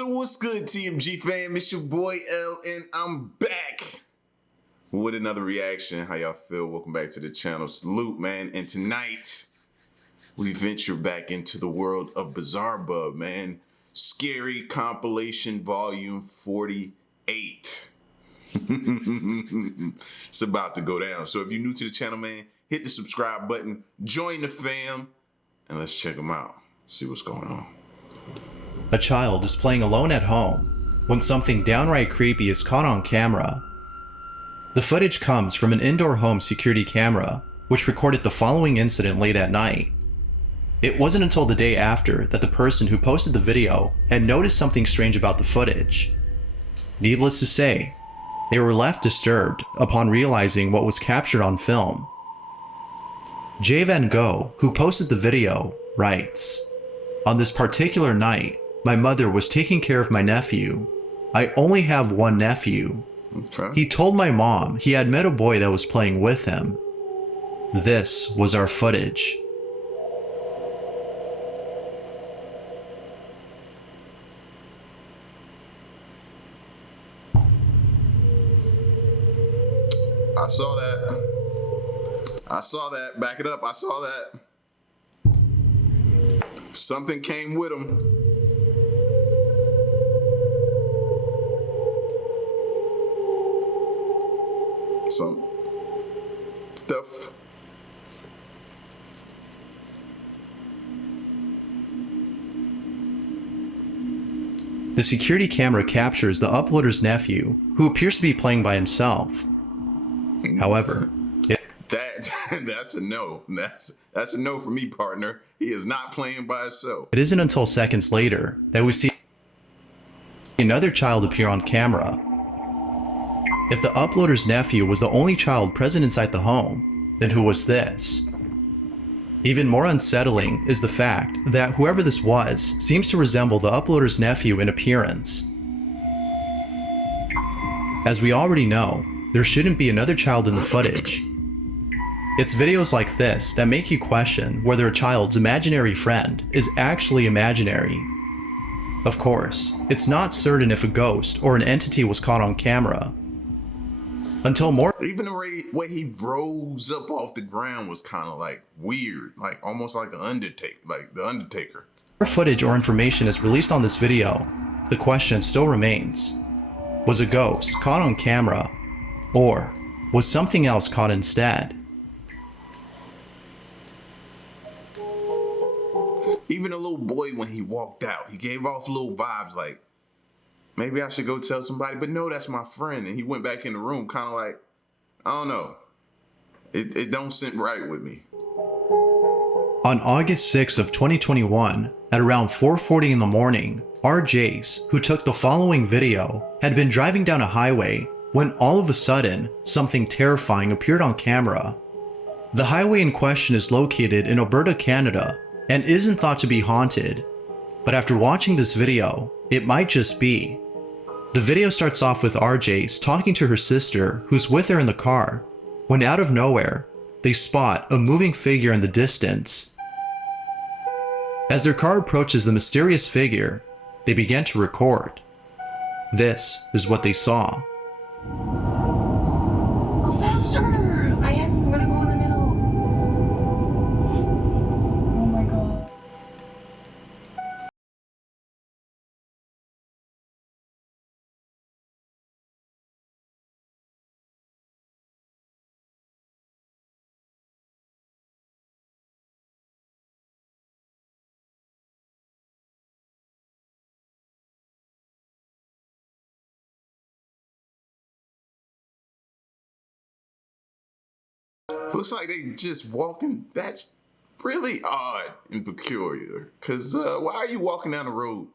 So what's good, TMG fam? It's your boy L, and I'm back with another reaction. How y'all feel? Welcome back to the channel. Salute, man. And tonight, we venture back into the world of Bizarrebub, man. Scary Compilation Volume 48. It's about to go down. So if you're new to the channel, man, hit the subscribe button, join the fam, and let's check them out. See what's going on. A child is playing alone at home when something downright creepy is caught on camera. The footage comes from an indoor home security camera, which recorded the following incident late at night. It wasn't until the day after that the person who posted the video had noticed something strange about the footage. Needless to say, they were left disturbed upon realizing what was captured on film. Jay Van Gogh, who posted the video, writes, "On this particular night, my mother was taking care of my nephew. I only have one nephew. Okay. He told my mom he had met a boy that was playing with him. This was our footage." I saw that. I saw that. Back it up. I saw that. Something came with him. Some stuff. The security camera captures the uploader's nephew, who appears to be playing by himself. However, That's a no. That's a no for me, partner. He is not playing by himself. it isn't until seconds later that we see another child appear on camera. If the uploader's nephew was the only child present inside the home, then who was this? Even more unsettling is the fact that whoever this was seems to resemble the uploader's nephew in appearance. As we already know, there shouldn't be another child in the footage. It's videos like this that make you question whether a child's imaginary friend is actually imaginary. Of course, it's not certain if a ghost or an entity was caught on camera. Until more Even the way he rose up off the ground was kind of like weird, like almost like the Undertaker. footage or information is released on this video, the question still remains: was a ghost caught on camera, or was something else caught instead? Even a little boy, when he walked out, he gave off little vibes like, maybe I should go tell somebody, but no, that's my friend. And he went back in the room kind of like, I don't know. It don't sit right with me. On August 6th of 2021, at around 4:40 in the morning, RJs, who took the following video, had been driving down a highway when all of a sudden, something terrifying appeared on camera. The highway in question is located in Alberta, Canada, and isn't thought to be haunted. But after watching this video, it might just be. The video starts off with RJ's talking to her sister, who's with her in the car, when out of nowhere, they spot a moving figure in the distance. As their car approaches the mysterious figure, they begin to record. This is what they saw. Go faster! I'm gonna go in the middle. Oh my god. Looks like they just walking. That's really odd and peculiar. Because why are you walking down the road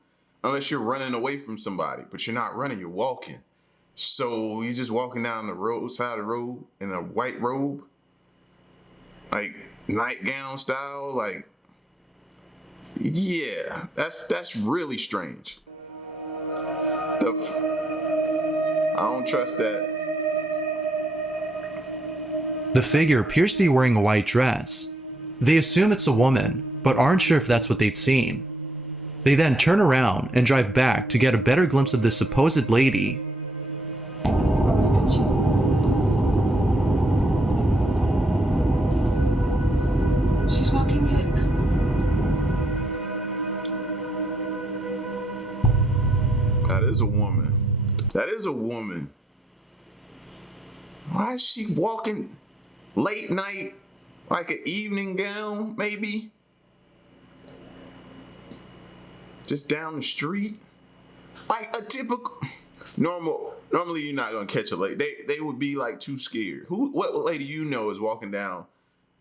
unless you're running away from somebody? But you're not running, you're walking. So you're just walking down the road, side of the road in a white robe? Like nightgown style? Like, yeah, that's really strange. I don't trust that. The figure appears to be wearing a white dress. They assume it's a woman, but aren't sure if that's what they'd seen. They then turn around and drive back to get a better glimpse of this supposed lady. She's walking in. That is a woman. That is a woman. Why is she walking late night like an evening gown, maybe? Just down the street? Like a typical normally you're not gonna catch a lady. They would be like too scared. What lady you know is walking down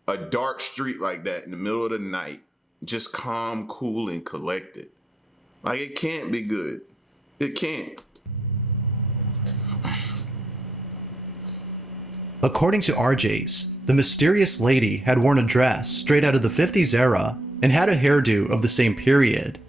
a dark street like that in the middle of the night, just calm, cool, and collected? Like it can't be good. It can't. According to RJ's, the mysterious lady had worn a dress straight out of the 50s era and had a hairdo of the same period.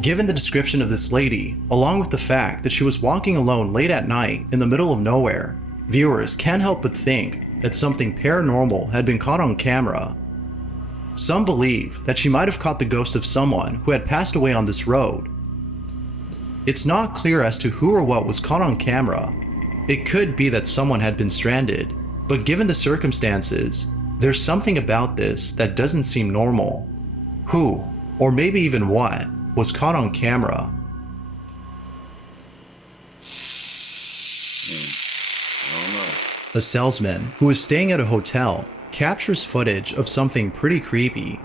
Given the description of this lady, along with the fact that she was walking alone late at night in the middle of nowhere, viewers can't help but think that something paranormal had been caught on camera. Some believe that she might have caught the ghost of someone who had passed away on this road. It's not clear as to who or what was caught on camera. It could be that someone had been stranded, but given the circumstances, there's something about this that doesn't seem normal. Who, or maybe even what, was caught on camera? I don't know. A salesman who is staying at a hotel captures footage of something pretty creepy.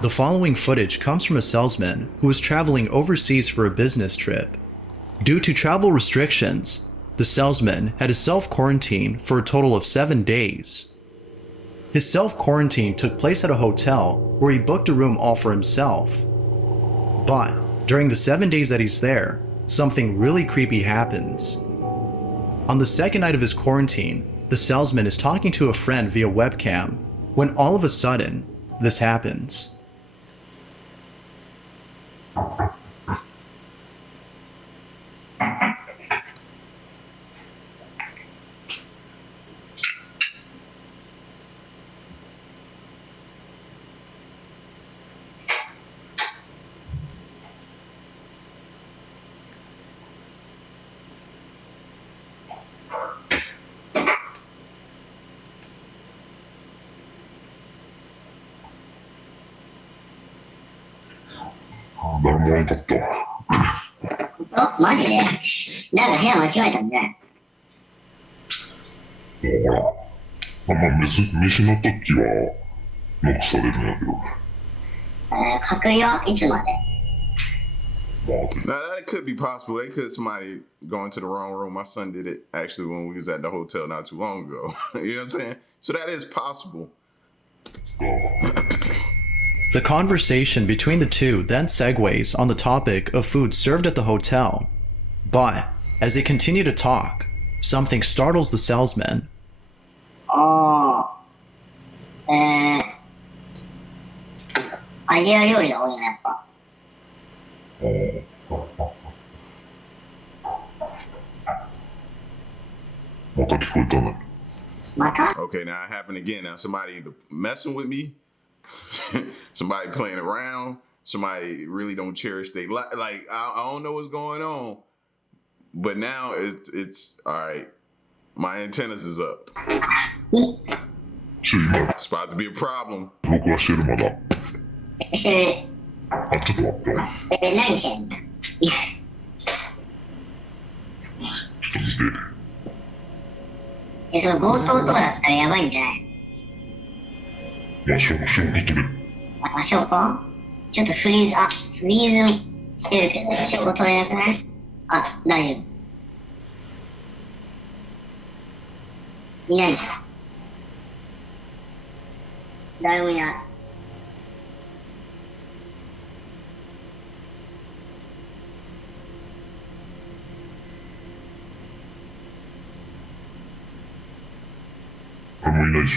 The following footage comes from a salesman who was traveling overseas for a business trip. Due to travel restrictions, the salesman had to self-quarantine for a total of 7 days. His self-quarantine took place at a hotel where he booked a room all for himself. But during the 7 days that he's there, something really creepy happens. On the second night of his quarantine, the salesman is talking to a friend via webcam when all of a sudden, this happens.マジでなんか部屋間違えたんで。ほら、飯の時はノックされるんやけど。隔離はいつまで？ Now that could be possible. They could somebody go into the wrong room. My son did it actually when we was at the hotel not too long ago. You know what I'm saying? So that is possible. The conversation between the two then segues on the topic of food served at the hotel. But as they continue to talk, something startles the salesman. アジア料理が多いなやっぱ。また聞こえたね。また？ Okay, now it happened again. Now somebody either messing with me, somebody playing around, somebody really don't cherish they like I don't know what's going on. But now it's all right. My antennas is up. It's about to be a problem. 録画してるまだ。してる。あ、ちょっと待って。何してんの？ちょっと見て。その強盗とかだったらやばいんじゃない？まあ、証拠取れる。あ、証拠？ちょっとフリーズしてるけど、証拠取れなくない？あ、大丈夫。いないじゃん。誰もいない。誰もいないし。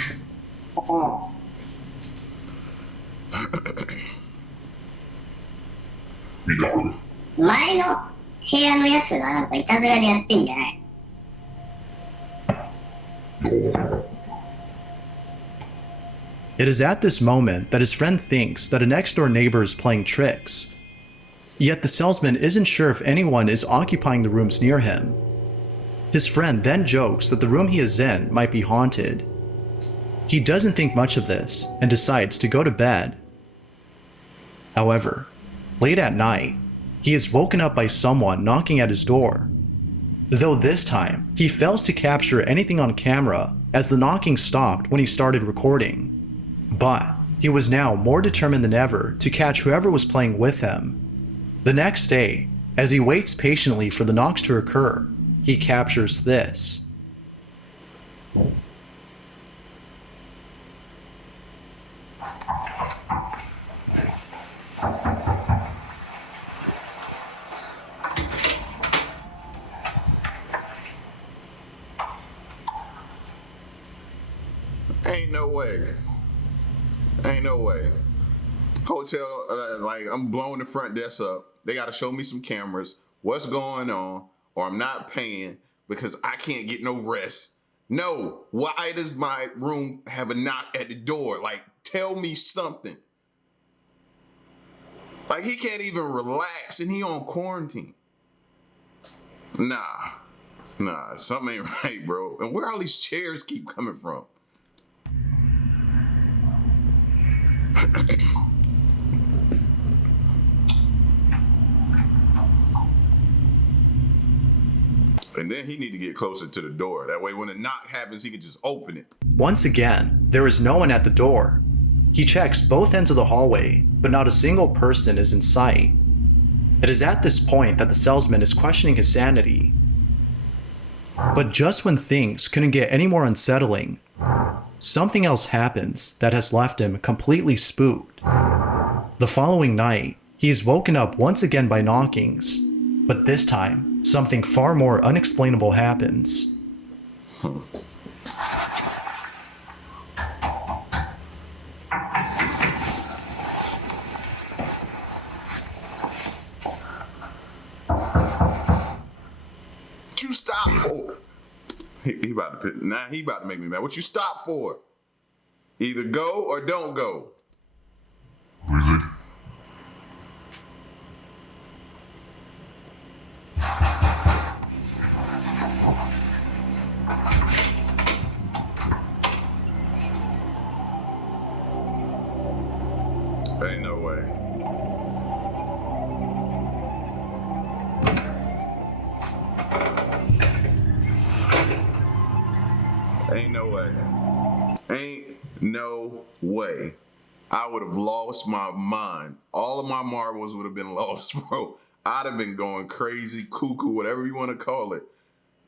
おう。見たく。前の部屋のやつがなんかいたずらでやってんじゃない？ It is at this moment that his friend thinks that a next-door neighbor is playing tricks. Yet the salesman isn't sure if anyone is occupying the rooms near him. His friend then jokes that the room he is in might be haunted. He doesn't think much of this and decides to go to bed. However, late at night, he is woken up by someone knocking at his door. Though this time, he fails to capture anything on camera as the knocking stopped when he started recording. But he was now more determined than ever to catch whoever was playing with him. The next day, as he waits patiently for the knocks to occur, he captures this. Ain't no way. Ain't no way. Hotel, like, I'm blowing the front desk up. They got to show me some cameras. What's going on? Or I'm not paying because I can't get no rest. No. Why does my room have a knock at the door? Like, tell me something. Like, he can't even relax and he on quarantine. Nah, something ain't right, bro. And where all these chairs keep coming from? And then he need to get closer to the door. That way when a knock happens, he can just open it. Once again, there is no one at the door. He checks both ends of the hallway, but not a single person is in sight. It is at this point that the salesman is questioning his sanity. But just when things couldn't get any more unsettling, something else happens that has left him completely spooked. The following night, he is woken up once again by knockings, but this time, something far more unexplainable happens. You stop for? He about to he about to make me mad. What you stop for? Either go or don't go. Really? Ain't no way. Ain't no way. Ain't no way. I would have lost my mind. All of my marbles would have been lost, bro. I'd have been going crazy, cuckoo, whatever you want to call it.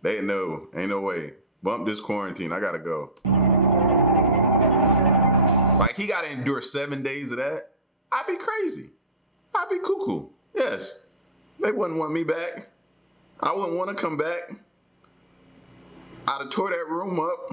Ain't no way. Bump this quarantine. I gotta go. Like, he gotta endure 7 days of that. I'd be crazy. I'd be cuckoo. Yes. They wouldn't want me back. I wouldn't want to come back. I'd have tore that room up.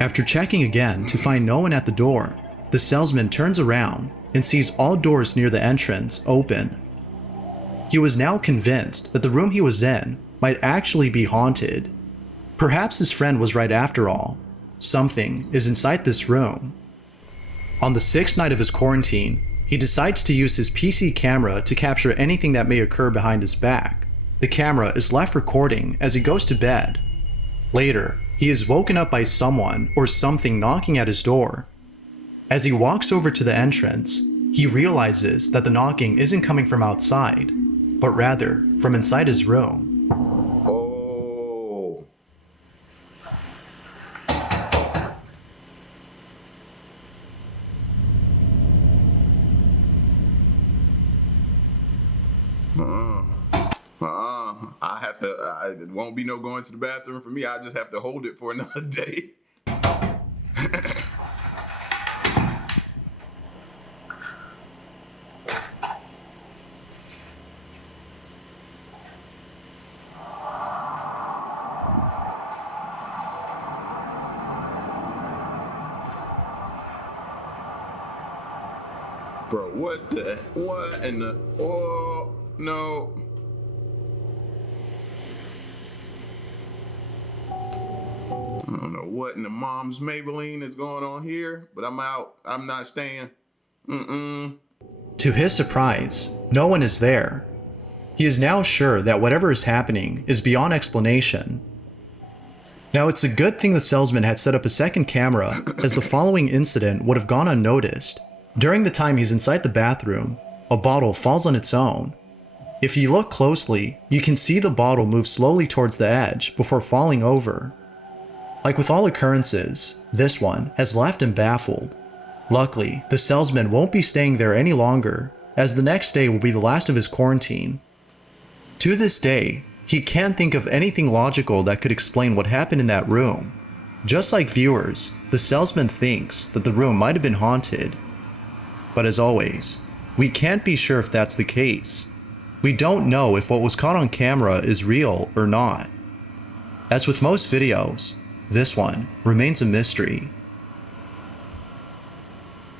After checking again to find no one at the door, the salesman turns around and sees all doors near the entrance open. He was now convinced that the room he was in might actually be haunted. Perhaps his friend was right after all. Something is inside this room. On the 6th night of his quarantine, he decides to use his PC camera to capture anything that may occur behind his back. The camera is left recording as he goes to bed. Later, he is woken up by someone or something knocking at his door. As he walks over to the entrance, he realizes that the knocking isn't coming from outside, but rather from inside his room. Oh. It won't be no going to the bathroom for me. I just have to hold it for another day. Bro, what in the, oh, no. I don't know what in the mom's Maybelline is going on here, but I'm out. I'm not staying. To his surprise, no one is there. He is now sure that whatever is happening is beyond explanation. Now, it's a good thing the salesman had set up a second camera, as the following incident would have gone unnoticed. During the time he's inside the bathroom, a bottle falls on its own. If you look closely, you can see the bottle move slowly towards the edge before falling over. Like with all occurrences, this one has left him baffled. Luckily, the salesman won't be staying there any longer, as the next day will be the last of his quarantine. To this day, he can't think of anything logical that could explain what happened in that room. Just like viewers, the salesman thinks that the room might have been haunted. But as always, we can't be sure if that's the case. We don't know if what was caught on camera is real or not. As with most videos, this one remains a mystery.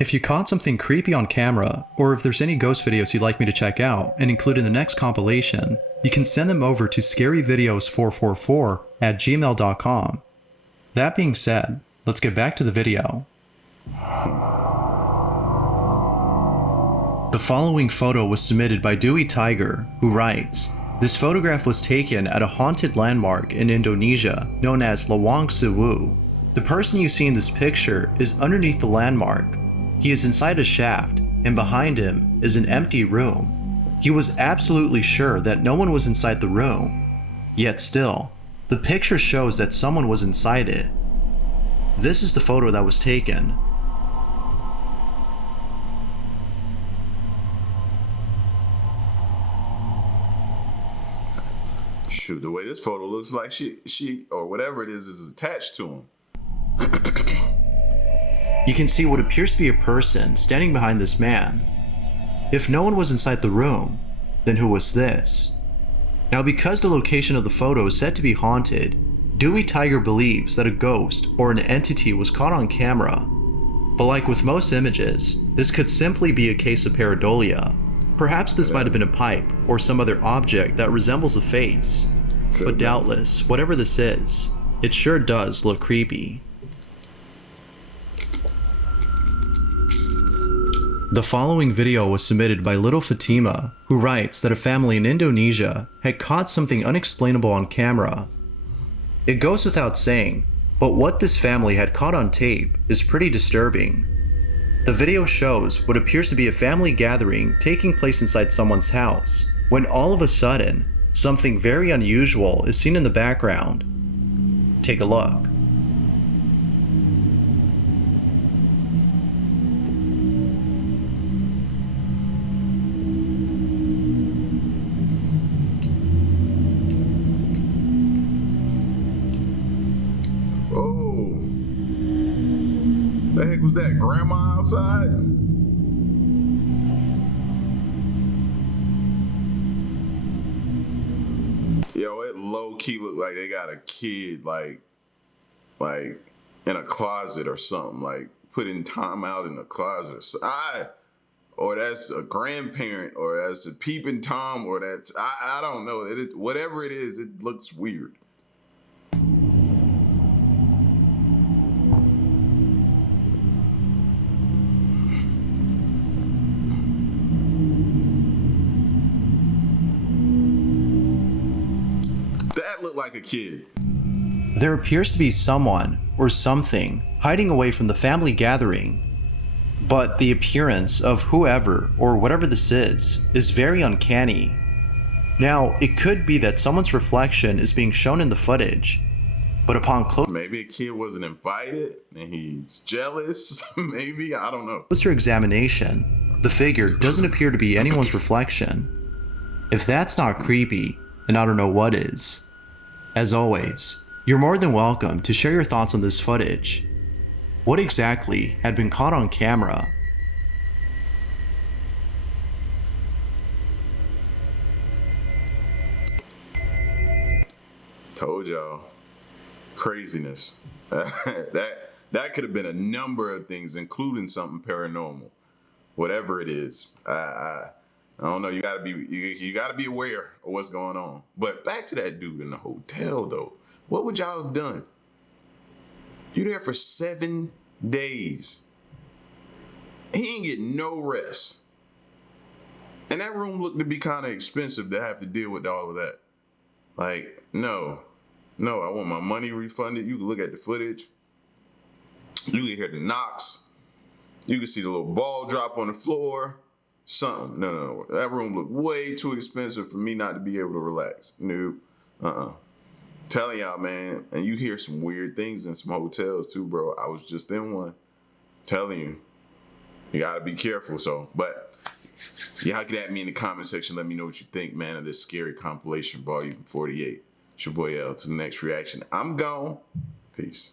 If you caught something creepy on camera, or if there's any ghost videos you'd like me to check out and include in the next compilation, you can send them over to scaryvideos444@gmail.com. That being said, let's get back to the video. The following photo was submitted by Dewey Tiger, who writes, "This photograph was taken at a haunted landmark in Indonesia known as Lawang Sewu. The person you see in this picture is underneath the landmark. He is inside a shaft, and behind him is an empty room. He was absolutely sure that no one was inside the room. Yet still, the picture shows that someone was inside it. This is the photo that was taken." Shoot, the way this photo looks like she or whatever it is attached to him. You can see what appears to be a person standing behind this man. If no one was inside the room, then who was this? Now, because the location of the photo is said to be haunted, Dewey Tiger believes that a ghost or an entity was caught on camera. But like with most images, this could simply be a case of pareidolia. Perhaps this might have been a pipe or some other object that resembles a face. But doubtless, whatever this is, it sure does look creepy. The following video was submitted by Little Fatima, who writes that a family in Indonesia had caught something unexplainable on camera. It goes without saying, but what this family had caught on tape is pretty disturbing. The video shows what appears to be a family gathering taking place inside someone's house, when all of a sudden, something very unusual is seen in the background. Take a look. Oh, the heck was that? Grandma outside? Yo, it low key look like they got a kid like in a closet or something, like putting time out in a closet or that's a grandparent, or that's a peeping Tom, or that's I don't know. Whatever it is, it looks weird. That looked like a kid. There appears to be someone or something hiding away from the family gathering, but the appearance of whoever or whatever this is very uncanny. Now, it could be that someone's reflection is being shown in the footage, but upon Maybe a kid wasn't invited and he's jealous. Maybe, I don't know. closer examination, the figure doesn't appear to be anyone's reflection. If that's not creepy, then I don't know what is. As always, you're more than welcome to share your thoughts on this footage. What exactly had been caught on camera? Told y'all. Craziness. That could have been a number of things, including something paranormal. whatever it is. I don't know. You gotta be you gotta be aware of what's going on. But back to that dude in the hotel though. What would y'all have done? You there for 7 days. He ain't get no rest. And that room looked to be kind of expensive to have to deal with all of that. Like, no, I want my money refunded. You can look at the footage. You can hear the knocks. You can see the little ball drop on the floor. Something. No. That room looked way too expensive for me not to be able to relax. Nope. Telling y'all, man. And you hear some weird things in some hotels too, bro. I was just in one. Telling you. You gotta be careful. So, but y'all get at me in the comment section. Let me know what you think, man, of this scary compilation volume 48. It's your boy L. To the next reaction. I'm gone. Peace.